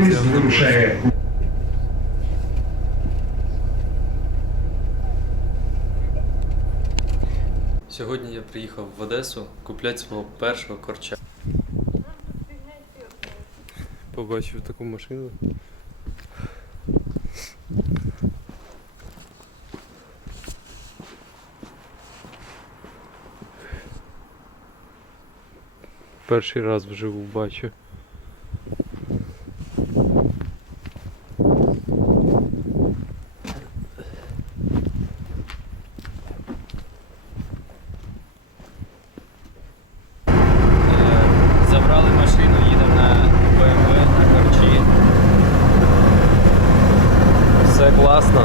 Поїзд вирушає Сьогодні я приїхав в Одесу купляти свого першого корча. Побачив таку машину. Перший раз вживу бачу. Е, Забрали машину, їдемо на БМВ, на корчі. Все класно.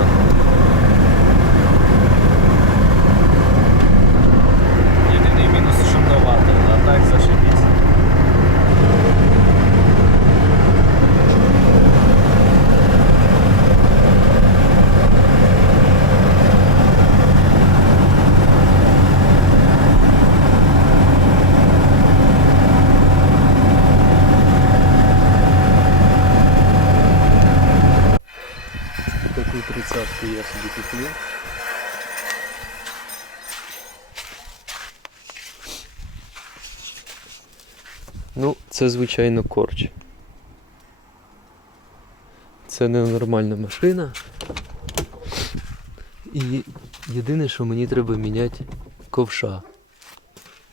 Єдиний мінус шумновато, а так зашибісь. Таку тридцятку я собі куплю. Ну, це звичайно корч. Це ненормальна машина. І єдине, що мені треба міняти ковша.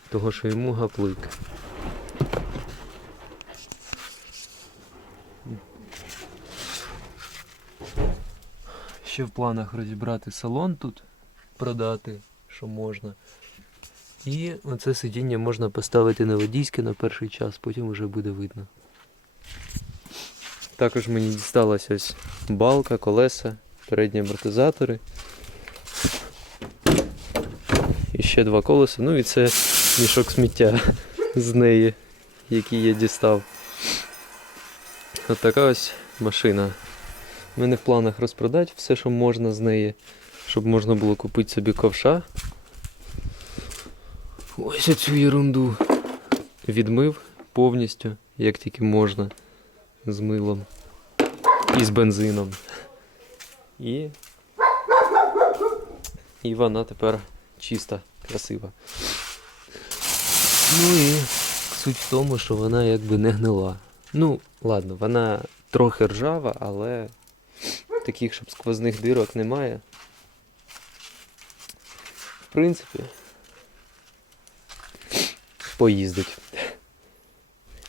Того, що йому гаплик. Ще в планах розібрати салон тут, продати, що можна. І оце сидіння можна поставити на водійське на перший час, потім вже буде видно. Також мені дісталася ось балка, колеса, передні амортизатори. І ще два колеса. Ну і це мішок сміття з неї, який я дістав. От така ось машина. У мене в планах розпродати все, що можна з неї, щоб можна було купити собі ковша. Ось оцю ерунду відмив повністю, як тільки можна, з милом і з бензином. І, і вона тепер чиста, красива. Ну і суть в тому, що вона якби не гнила. Ну, ладно, вона трохи ржава, але таких, щоб сквозних дирок немає. В принципі, поїздить.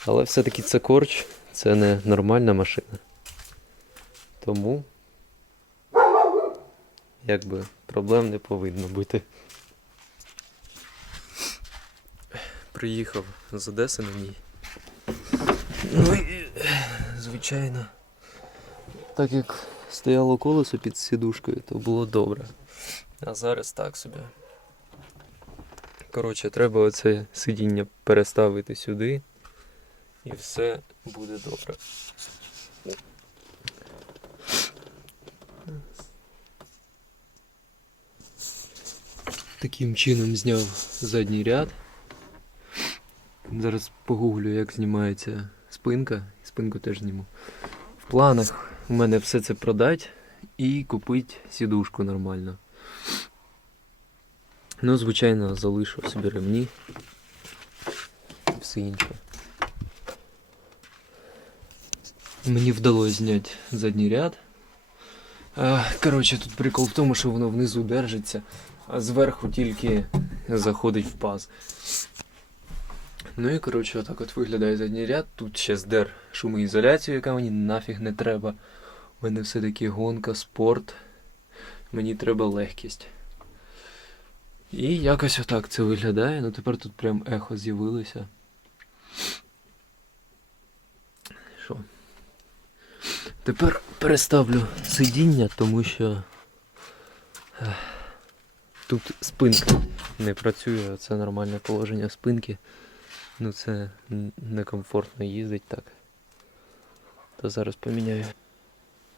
Але все-таки це корч, це не нормальна машина. Тому якби проблем не повинно бути. Приїхав з Одеси на ній. Ну і, звичайно, так як стояло колесо під сідушкою, то було добре. А зараз так собі. Коротше, треба оце сидіння переставити сюди, і все буде добре. Таким чином зняв задній ряд. Зараз погуглю, як знімається спинка. Спинку теж зніму. В планах у мене все це продати і купити сідушку нормально. Ну, звичайно, залишив собі ремні і все інше. Мені вдалося зняти задній ряд. Коротше, тут прикол в тому, що воно внизу держиться, а зверху тільки заходить в паз. Ну і коротше, отак от виглядає задній ряд. Тут ще здер шумоізоляцію, яка мені нафіг не треба. У мене все-таки гонка, спорт. Мені треба легкість. І якось отак це виглядає. Ну тепер тут прям ехо з'явилося. Що? Тепер переставлю сидіння, тому що тут спинка не працює, а це нормальне положення спинки. Ну це некомфортно їздить так. То зараз поміняю.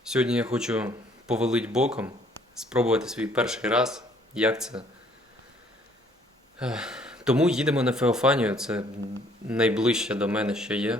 Сьогодні я хочу повалити боком, спробувати свій перший раз, як це. Тому їдемо на Феофанію, це найближче до мене, що є.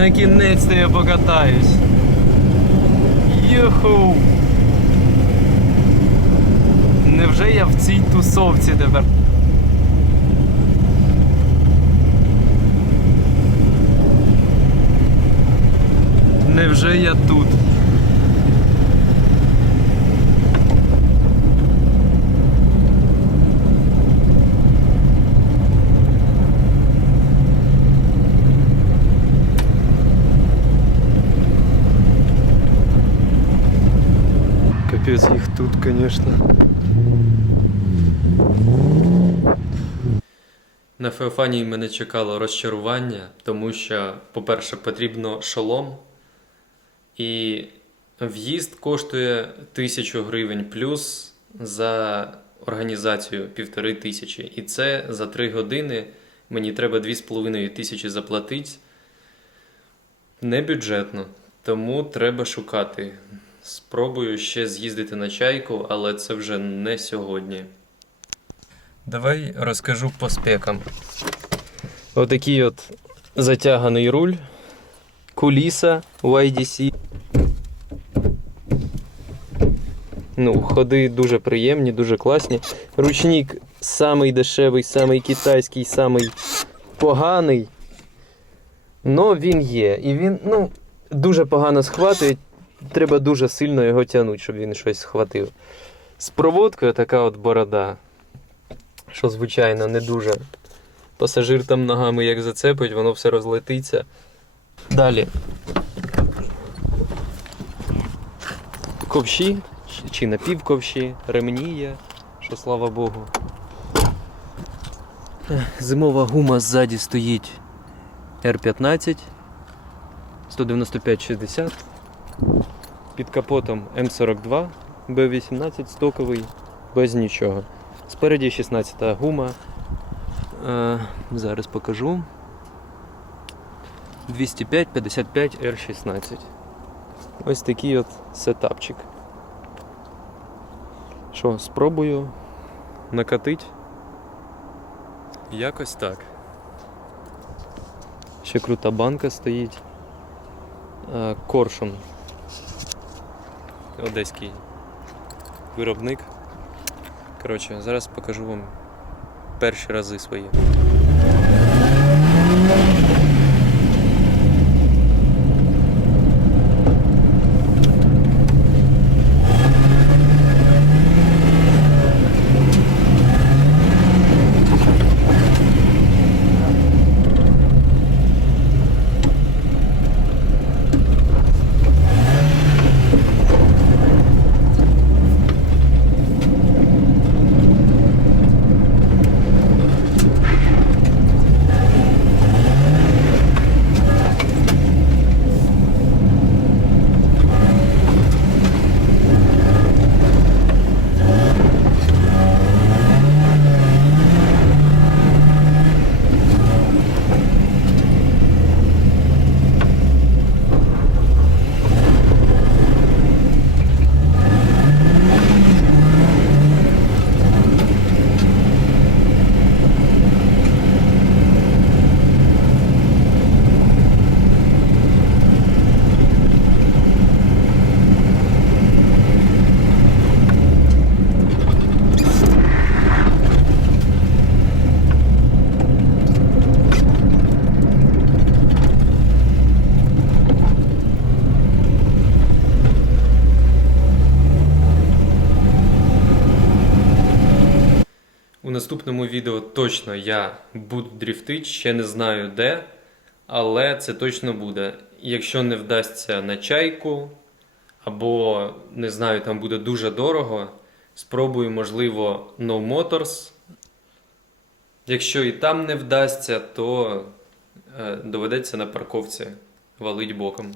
На кінець-то я покатаюсь. Юху! Невже я в цій тусовці тепер? Невже я тут? Капець їх тут, звісно. На Феофанії мене чекало розчарування, тому що, по-перше, потрібно шолом, і в'їзд коштує тисячу гривень плюс за організацію півтори тисячі. І це за три години мені треба дві з половиною тисячі заплатити. Не бюджетно, тому треба шукати. Спробую ще з'їздити на чайку, але це вже не сьогодні. Давай розкажу по спекам. Отакий от затяганий руль, куліса YDC. Ну, ходи дуже приємні, дуже класні. Ручник самий дешевий, самий китайський, самий поганий. Но він є. І він, ну, дуже погано схватує. Треба дуже сильно його тягнути, щоб він щось схватив. З проводкою така от борода, що, звичайно, не дуже. Пасажир там ногами як зацепить, воно все розлетиться. Далі. Ковші чи напівковші, ремні є, що слава Богу. Зимова гума ззаді стоїть R15 195-60. Під капотом М42, Б18 стоковий, без нічого. Спереді 16 гума. Е, зараз покажу. 205 55 R16. Ось такий от сетапчик. Що, спробую накатить? Якось так. Ще крута банка стоїть. Е, Коршун. Одеський виробник. Коротше, зараз покажу вам перші рази свої. Наступному відео точно я буду дріфтити, ще не знаю де, але це точно буде. Якщо не вдасться на чайку, або не знаю, там буде дуже дорого, спробую, можливо, No Motors. Якщо і там не вдасться, то е, доведеться на парковці валить боком.